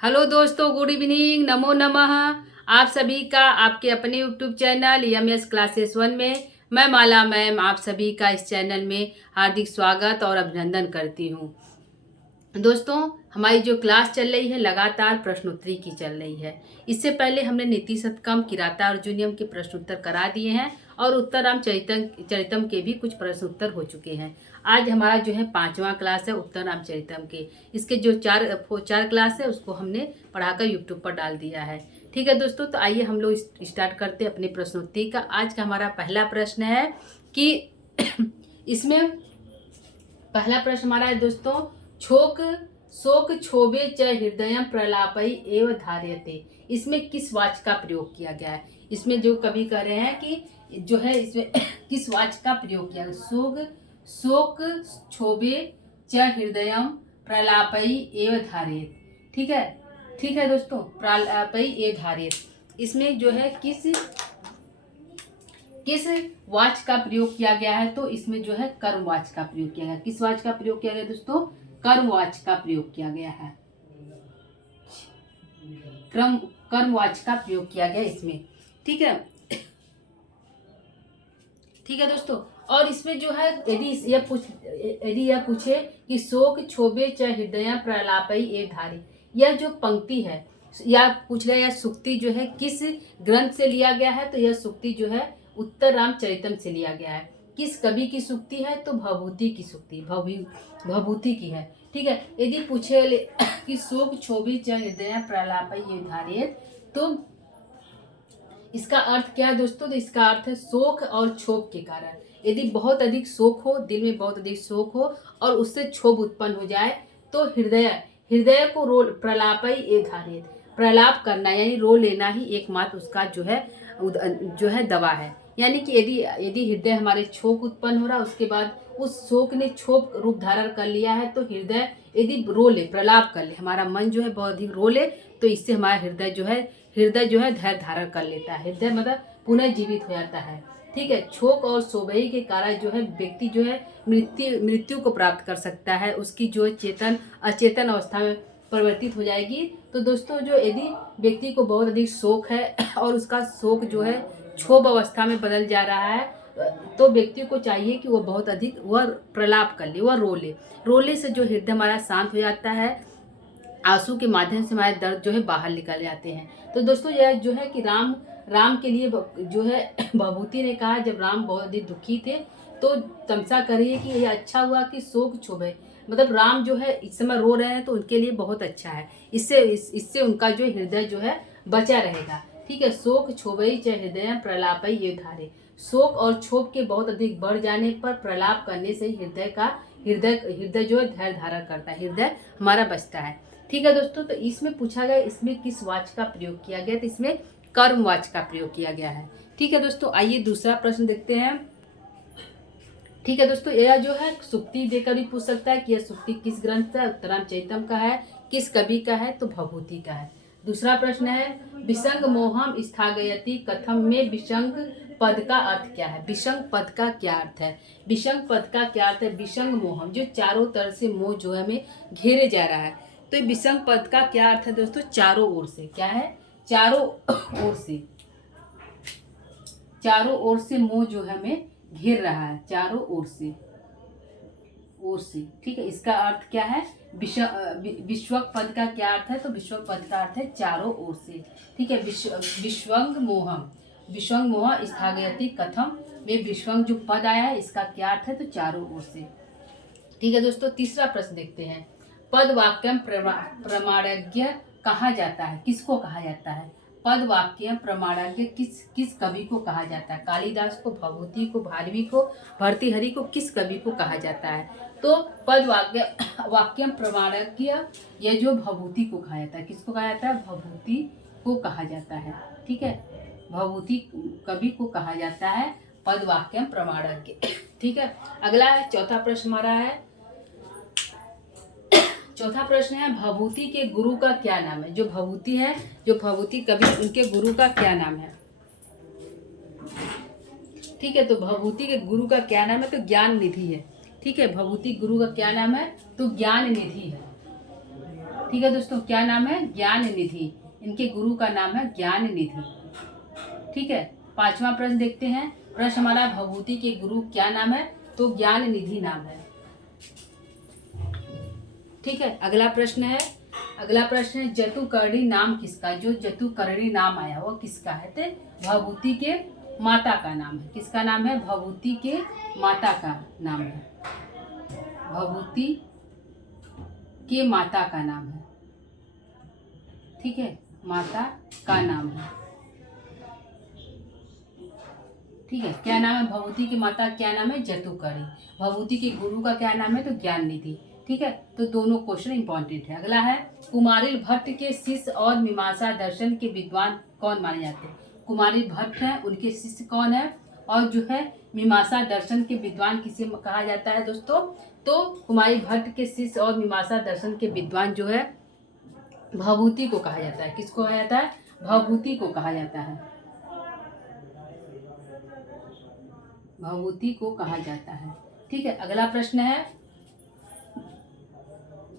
Hello दोस्तों, good evening, नमो नमः। आप सभी का आपके अपने यूट्यूब चैनल एमएस क्लासेस 1 में मैं माला मैम आप सभी का इस चैनल में हार्दिक स्वागत और अभिनंदन करती हूँ। दोस्तों, हमारी जो क्लास चल रही है लगातार प्रश्नोत्तरी की चल रही है। इससे पहले हमने नीति शतकम, किराता अर्जुनियम के प्रश्नोत्तर करा दिए हैं और उत्तरराम चरितम के भी कुछ प्रश्नोत्तर हो चुके हैं। आज हमारा जो है 5वां क्लास है उत्तरराम चरितम के। इसके जो चार क्लास है उसको हमने पढ़ाकर यूट्यूब पर डाल दिया है। ठीक है दोस्तों, तो आइए हम लोग स्टार्ट करते हैं अपनी प्रश्नोत्तरी का। आज का हमारा पहला प्रश्न है कि इसमें पहला प्रश्न हमारा है दोस्तों, शोक शोक क्षोभे च हृदयम प्रलापई एव धार्यते। इसमें किस वाच का प्रयोग किया गया है? इसमें जो कवि कह रहे हैं कि जो है इसमें किस वाच का प्रयोग किया गया? शोक क्षोभे च हृदयम प्रलापई एव धार्यते। ठीक है दोस्तों, प्रलापई एव धार्यते। इसमें जो है किस वाच का प्रयोग किया गया है? तो इसमें जो है कर्म वाच का प्रयोग किया गया। किस वाच का प्रयोग किया गया दोस्तों? कर्म वाच का प्रयोग किया गया है। कर्म वाच का प्रयोग किया गया इसमें। ठीक है दोस्तों। और इसमें जो है यदि यह पूछे कि शोक क्षोभे च हृदय प्रलापई ए धारी, यह जो पंक्ति है या पूछ रहे यह सुक्ति जो है किस ग्रंथ से लिया गया है? तो यह सुक्ति जो है उत्तरराम चरितम से लिया गया है। किस कवि की सुक्ति है? तो भभूति की सुक्ति, भभूति की है। ठीक है। यदि पूछे कि शोक क्षोभे च हृदय प्रलापई ए धारी, तो इसका अर्थ क्या है दोस्तों? तो इसका अर्थ है शोक और क्षोभ के कारण। यदि बहुत अधिक शोक हो, दिल में बहुत अधिक शोक हो और उससे क्षोभ उत्पन्न हो जाए तो हृदय को रो प्रलापई ए धारित, प्रलाप करना यानी रो लेना ही एकमात्र उसका जो है दवा है। यानी कि यदि हृदय हमारे शोक उत्पन्न हो रहा, उसके बाद उस शोक ने क्षोभ रूप धारण कर लिया है, तो हृदय यदि रो ले, प्रलाप कर ले, हमारा मन जो है बहुत अधिक रो ले, तो इससे हमारा हृदय जो है धैर्य धारण कर लेता है। हृदय मतलब पुनः जीवित हो जाता है। ठीक है। शोक और सोबई के कारण जो है व्यक्ति जो है मृत्यु को प्राप्त कर सकता है। उसकी जो अचेतन अवस्था में परिवर्तित हो जाएगी। तो दोस्तों, जो यदि व्यक्ति को बहुत अधिक शोक है और उसका शोक जो है क्षोभ अवस्था में बदल जा रहा है, तो व्यक्ति को चाहिए कि वो बहुत अधिक वह प्रलाप कर ले, वह रोले से जो हृदय हमारा शांत हो जाता है। आंसू के माध्यम से हमारे दर्द जो है बाहर निकल जाते हैं। तो दोस्तों, यह जो है कि राम के लिए जो है भभूति ने कहा, जब राम बहुत अधिक दुखी थे तो तमसा करिए कि यह अच्छा हुआ कि शोक क्षोभे, मतलब राम जो है इस समय रो रहे हैं तो उनके लिए बहुत अच्छा है। इससे उनका जो हृदय जो है बचा रहेगा। ठीक है। शोक क्षोभई च हृदय प्रलापई ये धारे। शोक और क्षोभ के बहुत अधिक बढ़ जाने पर प्रलाप करने से हृदय जो है धैर्य धारण करता है, हृदय हमारा बचता है। ठीक है दोस्तों, तो इसमें पूछा गया इसमें किस वाच का प्रयोग किया गया? तो इसमें कर्म वाच का प्रयोग किया गया है। ठीक है दोस्तों, आइए दूसरा प्रश्न देखते हैं। ठीक है दोस्तों, यह जो है सुक्ति देकर भी पूछ सकता है कि यह सुक्ति किस ग्रंथ का? उत्तराम चरितम का है। किस कवि का है? तो भभूति का है। दूसरा प्रश्न है, विसंग मोहम स्थागयति कथम में विसंग पद का अर्थ क्या है? विसंग पद का क्या अर्थ है? विसंग पद का क्या अर्थ है? विसंग मोहम, जो चारों तरफ से मोह जो है हमें घेरे जा रहा है। तो विसंग पद का क्या अर्थ है दोस्तों? चारों ओर से। क्या है? चारों ओर से मोह जो है हमें घेर रहा है, चारों ओर से। ठीक है। इसका अर्थ क्या है? विश्वक पद का क्या अर्थ है? तो विश्वक पद का अर्थ है चारों ओर से। ठीक है। विश्वंग मोह स्थागयति कथम में विश्वंग जो पद आया है इसका क्या अर्थ है? तो चारों ओर से। ठीक है दोस्तों, तीसरा प्रश्न देखते हैं। पद वाक्यम प्रमाणज्ञ कहा जाता है? किसको कहा जाता है? पद वाक्य प्रमाणज्ञ किस कवि को कहा जाता है? कालिदास को, भभूति को, भारवी को, भर्तृहरि को, किस कवि को कहा जाता है? तो पद वाक्यम प्रमाणज्ञ यह जो भभूति को कहा जाता है। किसको कहा जाता है? भभूति को कहा जाता है। ठीक है। भभूति कवि को कहा जाता है पद वाक्यम प्रमाणज्ञ। ठीक है। अगला है चौथा प्रश्न हमारा है। चौथा प्रश्न है, भभूति के गुरु का क्या नाम है? जो भभूति कवि, उनके गुरु का क्या नाम है? ठीक है। तो भभूति के गुरु का क्या नाम है? तो ज्ञान निधि है। ठीक है। भभूति गुरु का क्या नाम है? तो ज्ञान निधि है। ठीक है दोस्तों, क्या नाम है? ज्ञान निधि। इनके गुरु का नाम है ज्ञान निधि। ठीक है, 5वां प्रश्न देखते हैं। प्रश्न हमारा, भभूति के गुरु क्या नाम है? तो ज्ञान निधि नाम है। ठीक है, अगला प्रश्न है जतुकर्णी नाम किसका? जो जतुकर्णी नाम आया वो किसका है? तो भभूति के माता का नाम है। किसका नाम है? भभूति के माता का नाम है। भभूति के माता का नाम है। ठीक है, माता का नाम है। ठीक है, क्या नाम है भभूति की माता? क्या नाम है? जतुकर्णी। भभूति के गुरु का क्या नाम है? तो ज्ञान निधि। ठीक है, तो दोनों क्वेश्चन इंपॉर्टेंट है। अगला है, कुमारिल भट्ट के शिष्य और मीमांसा दर्शन के विद्वान कौन माने जाते हैं? कुमारिल भट्ट है, उनके शिष्य कौन है? और जो है मीमांसा दर्शन के विद्वान किसे कहा जाता है दोस्तों? तो कुमारिल भट्ट के शिष्य और मीमांसा दर्शन के विद्वान जो है भभूति को कहा जाता है। किसको कहा जाता है? भभूति को कहा जाता है। भभूति को कहा जाता है। ठीक है, अगला प्रश्न है।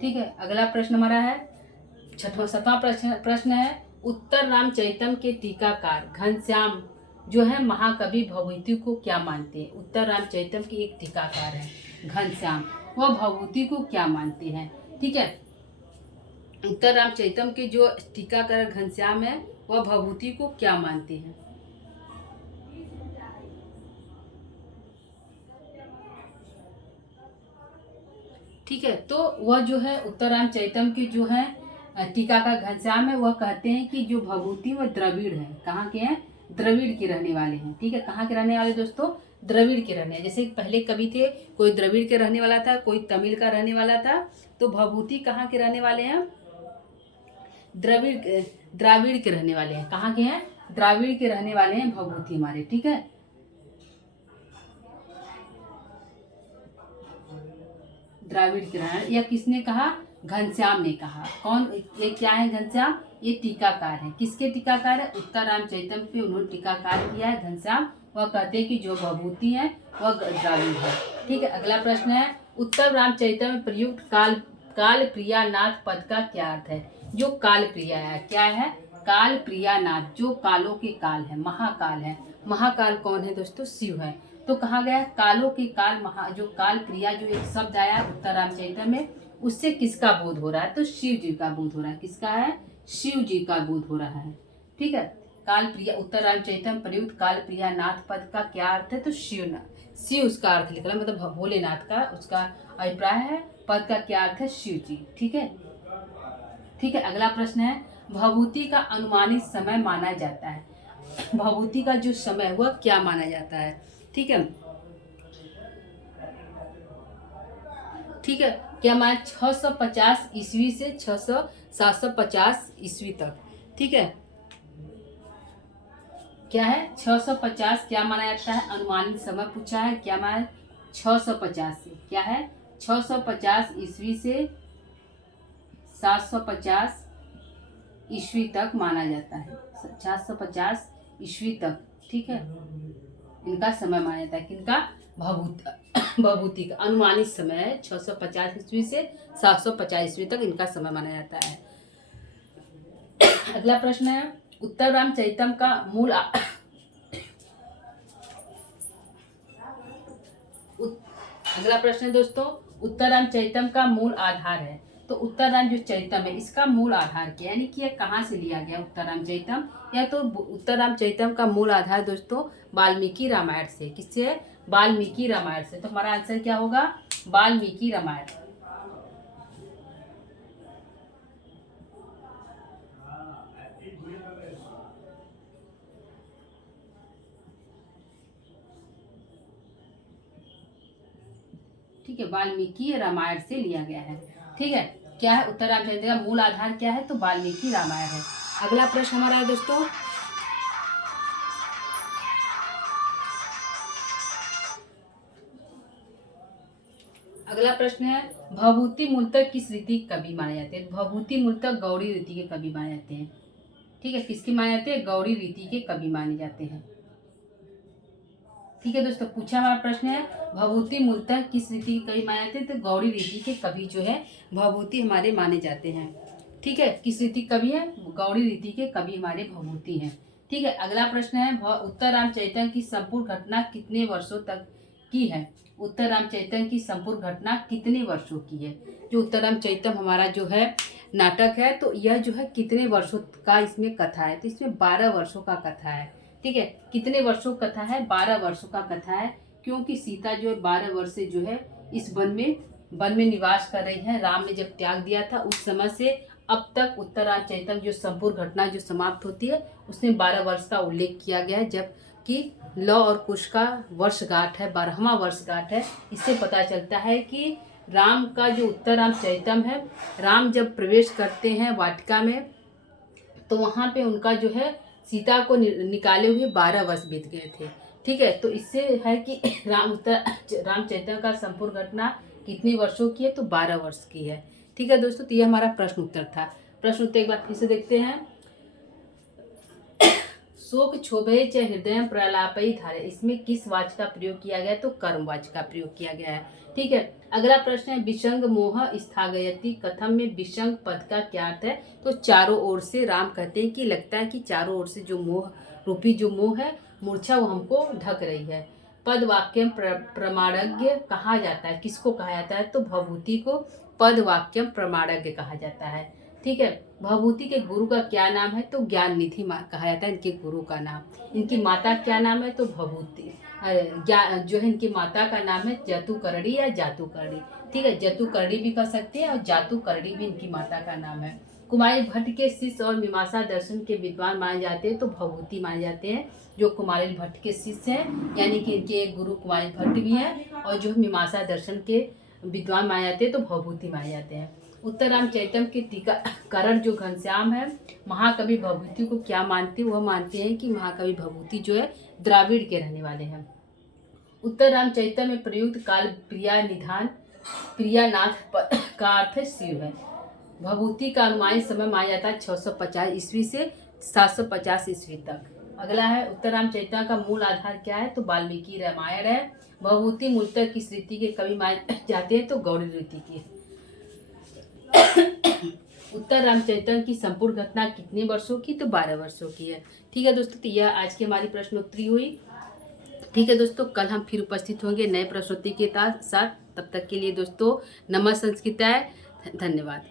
ठीक है, अगला प्रश्न हमारा है 7वां प्रश्न है, उत्तर रामचरितम के टीकाकार घनश्याम जो है महाकवि भभूति को क्या मानते हैं? उत्तर रामचरितम के एक टीकाकार है घनश्याम, वह भभूति को क्या मानते हैं? ठीक है, उत्तर रामचरितम के जो टीकाकार घनश्याम है वह भभूति को क्या मानते हैं? ठीक है, तो वह जो है उत्तर रामचरितम के जो है टीकाकार घनश्याम है, वह कहते हैं कि जो भभूति वह द्रविड़ है। कहाँ के हैं? द्रविड़ के रहने वाले हैं। ठीक है, कहाँ के रहने वाले दोस्तों? द्रविड़ के रहने। जैसे पहले कवि थे, कोई द्रविड़ के रहने वाला था, कोई तमिल का रहने वाला था। तो भभूति कहाँ के रहने वाले हैं? द्राविड़ के रहने वाले हैं। कहाँ के हैं? द्राविड़ के रहने वाले हैं भभूति हमारे। ठीक है, द्राविड़ के रहने। यह किसने कहा? घनश्याम ने कहा। कौन? ये क्या है घनश्याम? ये टीकाकार है। किसके टीकाकार है? उत्तर रामचरितम पे उन्होंने टीकाकार किया है घनश्याम। वह कहते हैं कि जो भभूति है वह द्राविड़ है। ठीक है, अगला प्रश्न है, उत्तर रामचरितम में प्रयुक्त काल प्रियानाथ पद का क्या अर्थ है? जो काल प्रिया है, क्या है? काल प्रियानाथ, जो कालों के काल है, महाकाल है। महाकाल कौन है दोस्तों? शिव है। तो कहा गया कालों के काल जो काल प्रिया जो एक शब्द आया उत्तर रामचरितम में, उससे किसका बोध हो रहा है? तो शिव जी का बोध हो रहा है। किसका है? शिव जी का बोध हो रहा है। ठीक है, काल प्रिया, उत्तर रामचरितम प्रयुक्त काल प्रिया नाथ पद का क्या अर्थ है? तो शिव उसका अर्थ लिख रहा है, मतलब भोलेनाथ का उसका अभिप्राय है। पद का क्या अर्थ है? शिव जी। ठीक है, ठीक है, अगला प्रश्न है, भभूति का अनुमानित समय माना जाता है। भभूति का जो समय वह क्या माना जाता है? ठीक है, ठीक है, क्या माना? 650 ईस्वी से 750 ईस्वी तक। ठीक है, क्या है? 650 क्या माना जाता है? अनुमानित समय पूछा है। क्या माना? 650 से क्या है? 650 ईस्वी से 750 ईस्वी तक माना जाता है। 750 ईस्वी तक। ठीक है, इनका समय माना जाता है। किनका? भभूति का अनुमानित समय है 650 ईस्वी से 750 ईस्वी तक इनका समय माना जाता है। अगला प्रश्न है, उत्तर रामचरितम का मूल अगला प्रश्न है दोस्तों, उत्तर रामचरितम का मूल आधार है। तो उत्तर राम जो चरितम है इसका मूल आधार क्या, यानी कि यह कहाँ से लिया गया उत्तर रामचरितम? या तो उत्तर रामचरितम का मूल आधार दोस्तों वाल्मीकि रामायण से। किससे? वाल्मीकि रामायण से। तो हमारा आंसर क्या होगा? वाल्मीकि रामायण। ठीक है, वाल्मीकि रामायण से लिया गया है। ठीक है, क्या है उत्तर रामचरितम का मूल आधार क्या है? तो वाल्मीकि रामायण है। अगला प्रश्न हमारा है दोस्तों, अगला प्रश्न है, भभूति मूलतः किस रीति के कवि माने जाते हैं? भभूति मूलतः गौड़ी रीति के कवि माने जाते हैं। ठीक है, किसके माने जाते हैं? गौड़ी रीति के कवि माने जाते हैं। ठीक है दोस्तों, पूछा हमारा प्रश्न है, भभूति मूलतः किस रीति के कवि माने जाते हैं? तो गौड़ी रीति के कवि जो है भभूति हमारे माने जाते हैं। ठीक है, किस रीति कवि है? गौड़ी रीति के कवि हमारे भभूति हैं। ठीक है, अगला प्रश्न है उत्तर रामचरितम की संपूर्ण घटना कितने वर्षों तक की है? उत्तर रामचरितम की संपूर्ण घटना कितने वर्षों की है? जो उत्तर रामचरितम हमारा जो है नाटक है, तो यह जो है कितने वर्षों का इसमें कथा है? तो इसमें 12 वर्षों का कथा है। ठीक है, कितने वर्षों कथा है? 12 वर्षों का कथा है, क्योंकि सीता जो है 12 वर्ष से जो है इस वन में निवास कर रही है। राम ने जब त्याग दिया था उस समय से अब तक उत्तर रामचरितम जो संपूर्ण घटना जो समाप्त होती है उसमें 12 वर्ष का उल्लेख किया गया है, जबकि लौ और कुश का वर्षगांठ है, 12वां वर्षगांठ है। इससे पता चलता है कि राम का जो उत्तर रामचरितम है, राम जब प्रवेश करते हैं वाटिका में तो वहाँ पे उनका जो है सीता को निकाले हुए 12 वर्ष बीत गए थे। ठीक है, तो इससे है कि रामचरितम का संपूर्ण घटना कितने वर्षों की है? तो 12 वर्ष की है। ठीक है दोस्तों, तो ये हमारा प्रश्न उत्तर था। प्रश्न उत्तर एक बार फिर से देखते हैं। शोक क्षोभे च हृदय प्रलापई धारे, इसमें किस वाच का प्रयोग किया गया? तो कर्म वाच का प्रयोग किया गया है। ठीक है, अगला प्रश्न है विसंग मोह स्थागयति कथम में विसंग पद का क्या अर्थ है? तो चारों ओर से राम कहते हैं कि लगता है कि चारों ओर से जो मोह रूपी जो मोह है, मूर्छा, वो हमको ढक रही है। पद वाक्यम प्रमाणज्ञ कहा जाता है, किसको कहा जाता है? तो भभूति को पद वाक्यम प्रमाणज्ञ कहा जाता है। ठीक है, भभूति के गुरु का क्या नाम है? तो ज्ञान निधि कहा जाता है इनके गुरु का नाम। इनकी माता क्या नाम है? तो भभूति जो है इनकी माता का नाम है जतुकर्णी या जातुकर्णी। ठीक है, जतुकर्णी भी कह सकते हैं और जातुकर्णी भी इनकी माता का नाम है। कुमारी भट्ट के शिष्य और मीमांसा दर्शन के विद्वान माने जाते हैं, तो भभूति माने जाते हैं। जो कुमारी भट्ट के शिष्य हैं, यानी कि इनके एक गुरु कुमारी भट्ट भी हैं, और जो मीमांसा दर्शन के विद्वान माने जाते हैं तो भभूति माने जाते हैं। उत्तर रामचरितम के टीकाकार जो घनश्याम है, महाकवि भभूति को क्या मानते हैं? वह मानते हैं कि महाकवि भभूति जो है द्राविड़ के रहने वाले हैं। उत्तर रामचरितम में प्रयुक्त काल प्रियानाथ का अर्थ शिव है। भभूति का अनुमानित समय माना जाता है 650 ईस्वी से 750 ईस्वी तक। अगला है उत्तर रामचरितम का मूल आधार क्या है? तो वाल्मीकि रामायण है। भभूति मूलतः किस रीति के कवि माने जाते हैं? तो गौड़ी रीति की। उत्तर रामचरितम की संपूर्ण घटना कितने वर्षों की? तो 12 वर्षों की है। ठीक है दोस्तों, तो यह आज की हमारी प्रश्नोत्तरी हुई। ठीक है दोस्तों, कल हम फिर उपस्थित होंगे नए प्रश्नोत्तरी के साथ। तब तक के लिए दोस्तों नमः संस्कृताय, धन्यवाद।